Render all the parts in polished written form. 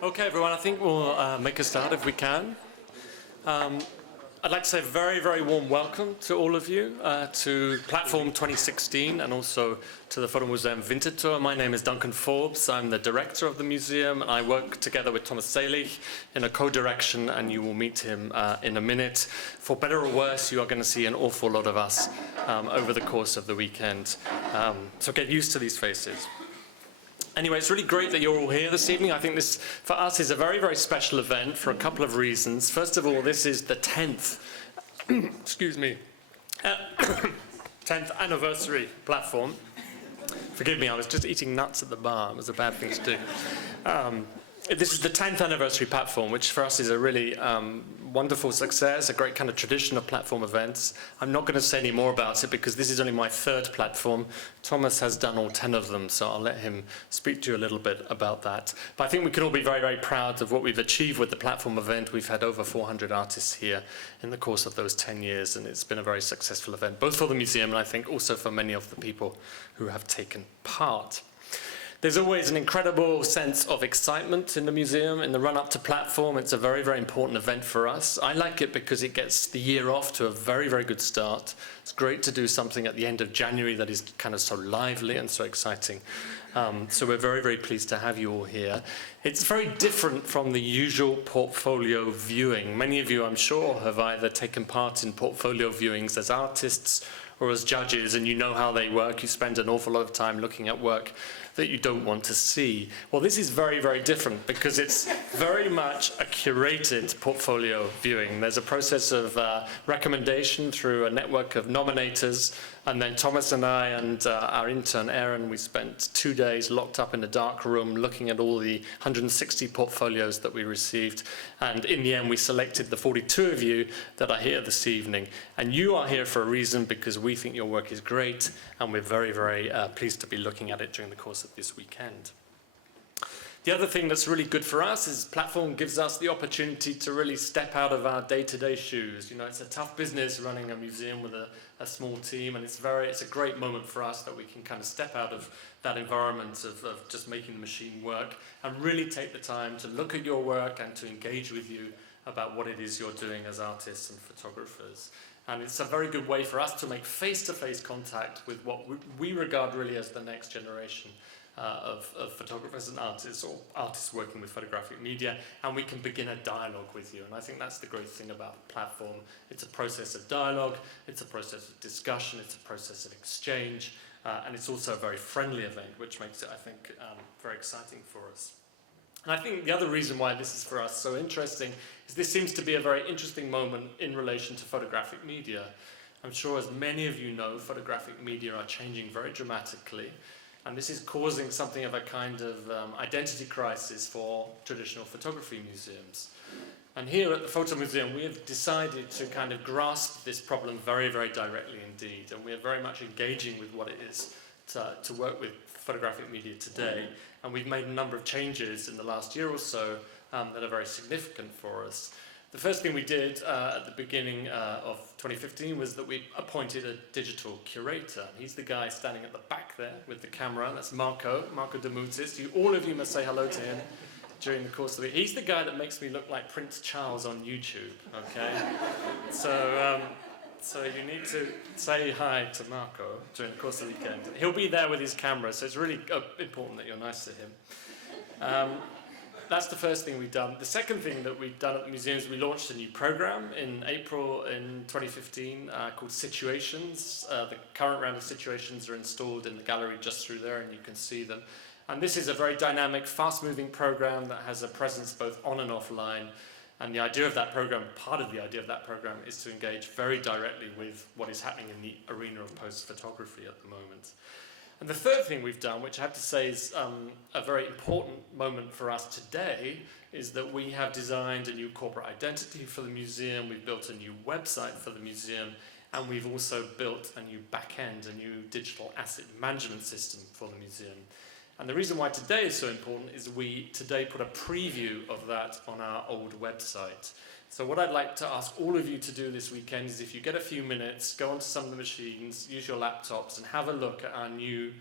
Okay, everyone, I think we'll make a start if we can. I'd like to say a very, very warm welcome to all of you to Platform 2016 and also to the Fotomuseum Winter Tour. My name is Duncan Forbes. I'm the director of the museum, and I work together with Thomas Seelig in a co-direction, and you will meet him in a minute. For better or worse, you are going to see an awful lot of us over the course of the weekend. So get used to these faces. Anyway, it's really great that you're all here this evening. I think this, for us, is a very, very special event for a couple of reasons. First of all, this is the 10th, excuse me, 10th anniversary platform. Forgive me, I was just eating nuts at the bar. It was a bad thing to do. This is the 10th anniversary platform, which for us is a really wonderful success, a great kind of tradition of platform events. I'm not going to say any more about it because this is only my third platform. Thomas has done all 10 of them, so I'll let him speak to you a little bit about that. But I think we can all be very, very proud of what we've achieved with the platform event. We've had over 400 artists here in the course of those 10 years, and it's been a very successful event, both for the museum and I think also for many of the people who have taken part. There's always an incredible sense of excitement in the museum in the run-up to platform. It's a very, very important event for us. I like it because it gets the year off to a very, very good start. It's great to do something at the end of January that is kind of so lively and so exciting. So we're very, very pleased to have you all here. It's very different from the usual portfolio viewing. Many of you, I'm sure, have either taken part in portfolio viewings as artists or as judges, and you know how they work. You spend an awful lot of time looking at work that you don't want to see. Well, this is very, very different because it's very much a curated portfolio viewing. There's a process of recommendation through a network of nominators, and then Thomas and I and our intern Aaron, we spent 2 days locked up in a dark room looking at all the 160 portfolios that we received, and in the end we selected the 42 of you that are here this evening. And you are here for a reason, because we think your work is great, and we're very, very pleased to be looking at it during the course of this weekend. The other thing that's really good for us is platform gives us the opportunity to really step out of our day-to-day shoes. You know, it's a tough business running a museum with a small team, and it's a great moment for us that we can kind of step out of that environment of just making the machine work and really take the time to look at your work and to engage with you about what it is you're doing as artists and photographers. And it's a very good way for us to make face-to-face contact with what we regard really as the next generation of photographers and artists, or artists working with photographic media, and we can begin a dialogue with you. And I think that's the great thing about the platform. It's a process of dialogue, it's a process of discussion, it's a process of exchange, and it's also a very friendly event, which makes it, I think, very exciting for us. And I think the other reason why this is for us so interesting is this seems to be a very interesting moment in relation to photographic media. I'm sure, as many of you know, photographic media are changing very dramatically, and this is causing something of a kind of identity crisis for traditional photography museums. And here at the Photo Museum, we have decided to kind of grasp this problem very, very directly indeed, and we are very much engaging with what it is to work with photographic media today. And we've made a number of changes in the last year or so that are very significant for us. The first thing we did at the beginning of 2015 was that we appointed a digital curator. He's the guy standing at the back there with the camera. That's Marco Demutis. All of you must say hello to him during the course of it. He's the guy that makes me look like Prince Charles on YouTube, okay? So you need to say hi to Marco during the course of the weekend. He'll be there with his camera, so it's really important that you're nice to him. That's the first thing we've done. The second thing that we've done at the museum is we launched a new program in April in 2015 called Situations. The current round of Situations are installed in the gallery just through there, and you can see them. And this is a very dynamic, fast-moving program that has a presence both on and offline. And the idea of that program, part of the idea of that program, is to engage very directly with what is happening in the arena of post-photography at the moment. And the third thing we've done, which I have to say is a very important moment for us today, is that we have designed a new corporate identity for the museum, we've built a new website for the museum, and we've also built a new back-end, a new digital asset management system for the museum. And the reason why today is so important is we today put a preview of that on our old website. So what I'd like to ask all of you to do this weekend is, if you get a few minutes, go onto some of the machines, use your laptops, and have a look at our new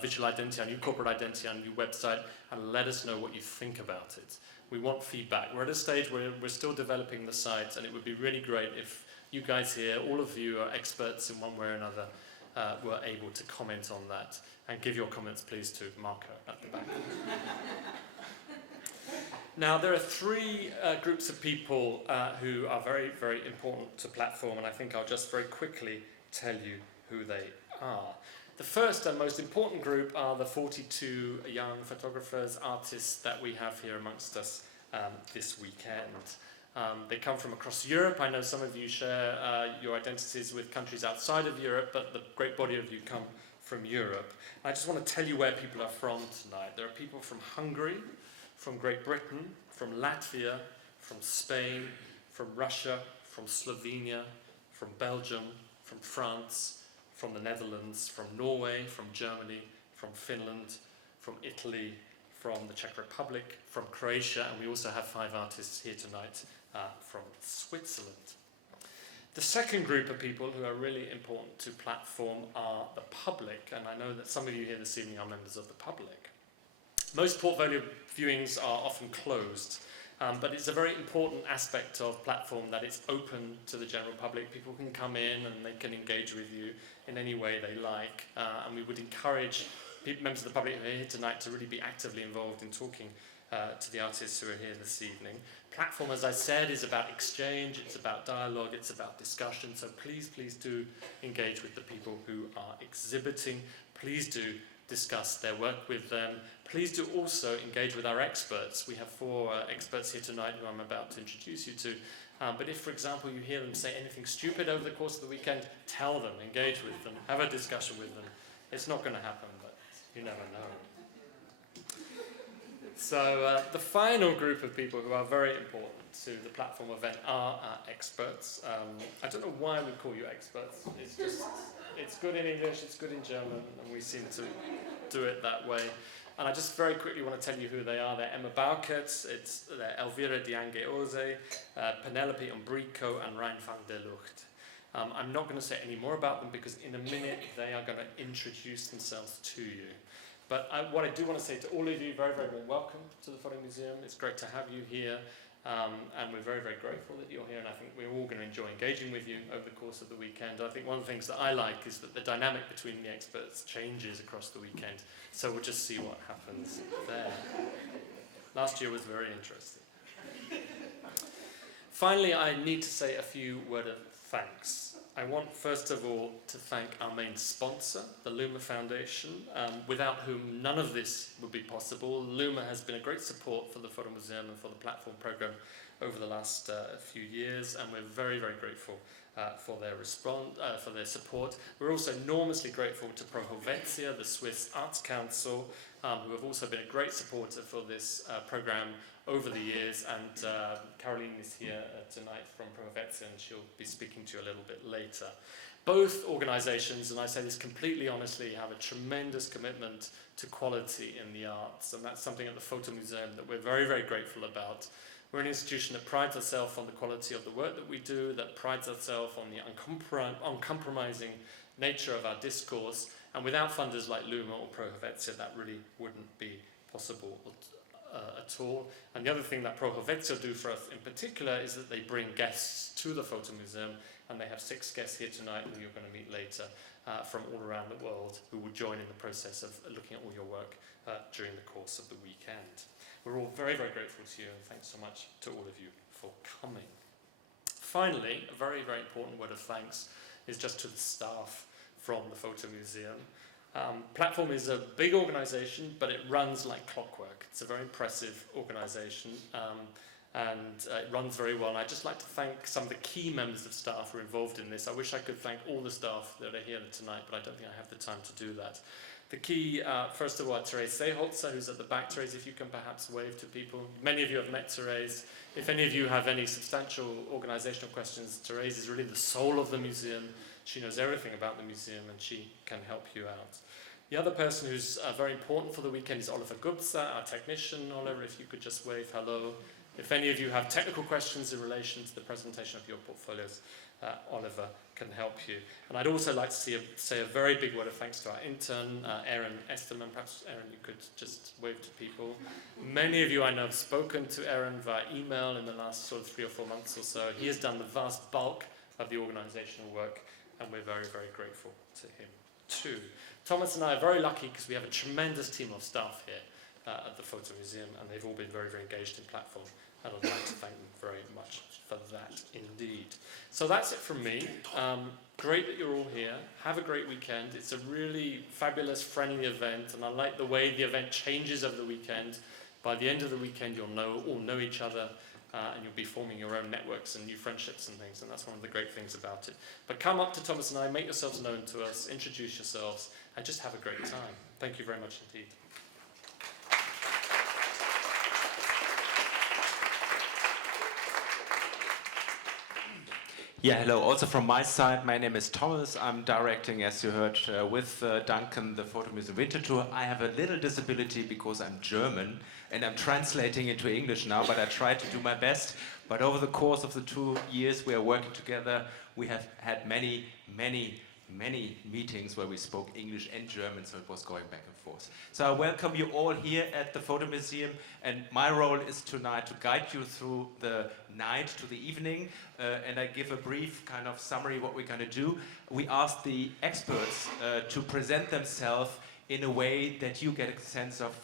visual identity, our new corporate identity, our new website, and let us know what you think about it. We want feedback. We're at a stage where we're still developing the site, and it would be really great if you guys here, all of you are experts in one way or another, were able to comment on that. And give your comments, please, to Marco at the back. Now, there are three groups of people who are very, very important to Platform, and I think I'll just very quickly tell you who they are. The first and most important group are the 42 young photographers, artists that we have here amongst us this weekend. They come from across Europe. I know some of you share your identities with countries outside of Europe, but the great body of you come from Europe. I just want to tell you where people are from tonight. There are people from Hungary, from Great Britain, from Latvia, from Spain, from Russia, from Slovenia, from Belgium, from France, from the Netherlands, from Norway, from Germany, from Finland, from Italy, from the Czech Republic, from Croatia, and we also have 5 artists here tonight from Switzerland. The second group of people who are really important to Platform are the public, and I know that some of you here this evening are members of the public. Most portfolio viewings are often closed, but it's a very important aspect of Platform that it's open to the general public. People can come in and they can engage with you in any way they like, and we would encourage members of the public who are here tonight to really be actively involved in talking to the artists who are here this evening. Platform, as I said, is about exchange, it's about dialogue, it's about discussion, so please, please do engage with the people who are exhibiting. Please do discuss their work with them. Please do also engage with our experts. We have 4 experts here tonight who I'm about to introduce you to. But if, for example, you hear them say anything stupid over the course of the weekend, tell them, engage with them, have a discussion with them. It's not going to happen, but you never know. So the final group of people who are very important to the Platform event are our experts. I don't know why we call you experts. It's just, it's good in English, it's good in German, and we seem to do it that way. And I just very quickly want to tell you who they are. They're Emma Baukert, they're Elvira Diange Oze, Penelope Umbrico, and Rein van der Lucht. I'm not going to say any more about them because in a minute they are going to introduce themselves to you. But what I do want to say to all of you, very, very warm welcome to the Photo Museum. It's great to have you here, and we're very, very grateful that you're here, and I think we're all going to enjoy engaging with you over the course of the weekend. I think one of the things that I like is that the dynamic between the experts changes across the weekend, so we'll just see what happens there. Last year was very interesting. Finally, I need to say a few words of thanks. I want, first of all, to thank our main sponsor, the Luma Foundation, without whom none of this would be possible. Luma has been a great support for the Photo Museum and for the Platform program over the last few years, and we're very, very grateful for their support. We're also enormously grateful to Pro Helvetia, the Swiss Arts Council, who have also been a great supporter for this program over the years, and Caroline is here tonight from Pro Helvetia, and she'll be speaking to you a little bit later. Both organisations, and I say this completely honestly, have a tremendous commitment to quality in the arts, and that's something at the Photo Museum that we're very, very grateful about. We're an institution that prides itself on the quality of the work that we do, that prides itself on the uncompromising nature of our discourse, and without funders like Luma or Pro Helvetia, that really wouldn't be possible at all. And the other thing that Pro Helvetia do for us in particular is that they bring guests to the Photo Museum, and they have 6 guests here tonight who you're going to meet later from all around the world who will join in the process of looking at all your work during the course of the weekend. We're all very, very grateful to you, and thanks so much to all of you for coming. Finally, a very, very important word of thanks is just to the staff from the Photo Museum. Platform is a big organisation, but it runs like clockwork. It's a very impressive organisation, and it runs very well. And I'd just like to thank some of the key members of staff who are involved in this. I wish I could thank all the staff that are here tonight, but I don't think I have the time to do that. The key, first of all, Therese Seeholzer, who's at the back. Therese, if you can perhaps wave to people. Many of you have met Therese. If any of you have any substantial organisational questions, Therese is really the soul of the museum. She knows everything about the museum, and she can help you out. The other person who's very important for the weekend is Oliver Gubza, our technician. Oliver, if you could just wave hello. If any of you have technical questions in relation to the presentation of your portfolios, Oliver can help you. And I'd also like to say a very big word of thanks to our intern, Aaron Esterman. Perhaps, Aaron, you could just wave to people. Many of you I know have spoken to Aaron via email in the last sort of 3 or 4 months or so. He has done the vast bulk of the organizational work, and we're very, very grateful to him too. Thomas and I are very lucky because we have a tremendous team of staff here at the Photo Museum, and they've all been very, very engaged in platform, and I'd like to thank them very much for that indeed. So that's it from me. Great that you're all here. Have a great weekend. It's a really fabulous, friendly event, and I like the way the event changes over the weekend. By the end of the weekend, you'll all know each other, and you'll be forming your own networks and new friendships and things, and that's one of the great things about it. But come up to Thomas and I, make yourselves known to us, introduce yourselves, and just have a great time. Thank you very much indeed. Yeah, hello. Also from my side, my name is Thomas. I'm directing, as you heard, with Duncan, the Photo Museum Winter Tour. I have a little disability because I'm German, and I'm translating into English now, but I try to do my best. But over the course of the 2 years we are working together, we have had many meetings where we spoke English and German, so it was going back and forth. So I welcome you all here at the Photo Museum, and my role is tonight to guide you through the night to the evening, and I give a brief kind of summary what we're going to do. We asked the experts to present themselves in a way that you get a sense of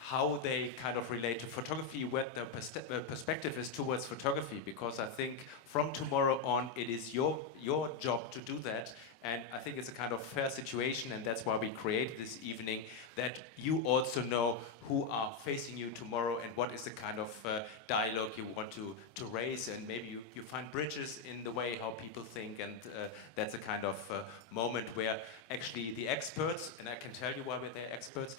how they kind of relate to photography, what their perspective is towards photography, because I think from tomorrow on it is your job to do that, and I think it's a kind of fair situation, and that's why we created this evening, that you also know who are facing you tomorrow and what is the kind of dialogue you want to raise, and maybe you find bridges in the way how people think, and that's a kind of moment where actually the experts, and I can tell you why they're experts,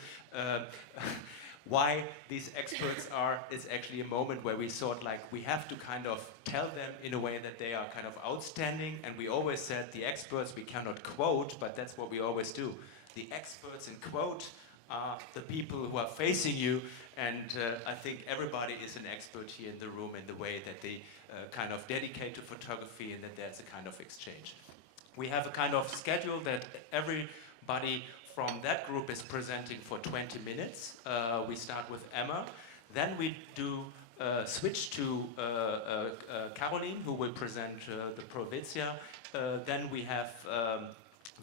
why these experts are, is actually a moment where we thought like we have to kind of tell them in a way that they are kind of outstanding, and we always said the experts we cannot quote, but that's what we always do. The experts in quote are the people who are facing you, and I think everybody is an expert here in the room in the way that they kind of dedicate to photography, and that there's a kind of exchange. We have a kind of schedule that everybody from that group is presenting for 20 minutes. We start with Emma. Then we do switch to Caroline, who will present the Provincia. Then we have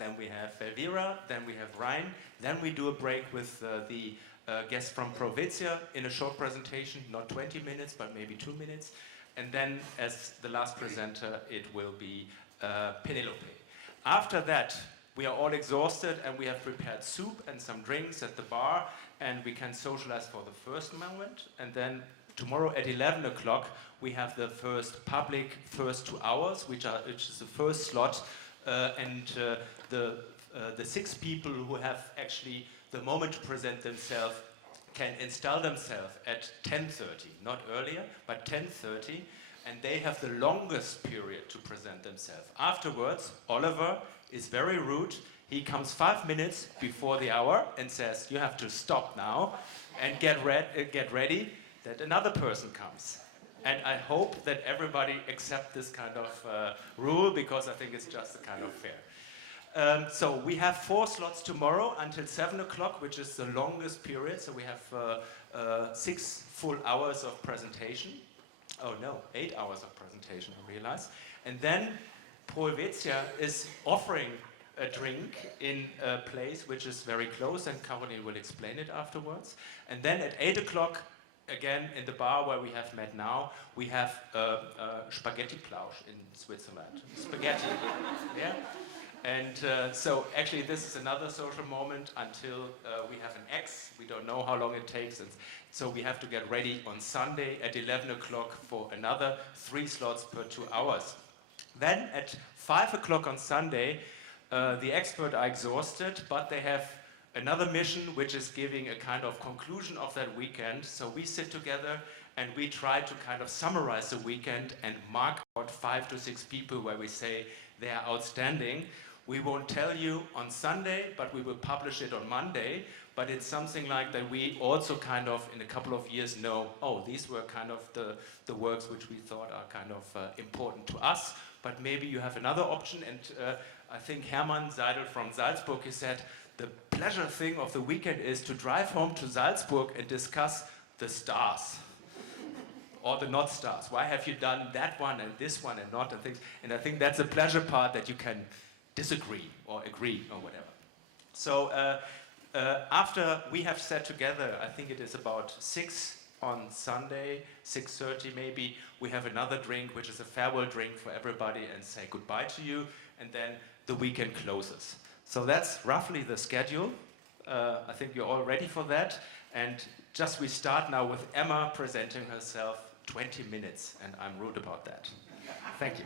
Elvira. Then we have Ryan. Then we do a break with the guest from Provincia in a short presentation, not 20 minutes, but maybe 2 minutes. And then, as the last presenter, it will be Penelope. After that, we are all exhausted, and we have prepared soup and some drinks at the bar, and we can socialize for the first moment. And then tomorrow at 11 o'clock, we have the public first 2 hours, which is the first slot, and the 6 people who have actually the moment to present themselves can install themselves at 10:30, not earlier, but 10:30, and they have the longest period to present themselves. Afterwards, Oliver is very rude. He comes 5 minutes before the hour and says, you have to stop now and get ready that another person comes. And I hope that everybody accepts this kind of rule, because I think it's just kind of fair. So we have 4 slots tomorrow until 7 o'clock, which is the longest period. So we have 6 full hours of presentation. Oh no, 8 hours of presentation, I realize. And then Provincia is offering a drink in a place which is very close, and Caroline will explain it afterwards. And then at 8 o'clock, again in the bar where we have met now, we have spaghetti plausch in Switzerland. Spaghetti, yeah? And so actually this is another social moment until we have an X. We don't know how long it takes, and so we have to get ready on Sunday at 11 o'clock for another 3 slots per 2 hours. Then at 5 o'clock on Sunday, the experts are exhausted, but they have another mission which is giving a kind of conclusion of that weekend. So we sit together and we try to kind of summarize the weekend and mark out 5 to 6 people where we say they are outstanding. We won't tell you on Sunday, but we will publish it on Monday. But it's something like that we also kind of, in a couple of years, know, oh, these were kind of the works which we thought are kind of important to us. But maybe you have another option. And I think Hermann Seidel from Salzburg, he said, the pleasure thing of the weekend is to drive home to Salzburg and discuss the stars. Or the not stars. Why have you done that one and this one and not and things? And I think that's a pleasure part that you can disagree or agree or whatever. So after we have sat together, I think it is about 6 on Sunday, 6:30 maybe, we have another drink, which is a farewell drink for everybody and say goodbye to you, and then the weekend closes. So that's roughly the schedule. I think you're all ready for that. And just we start now with Emma presenting herself 20 minutes, and I'm rude about that. Thank you.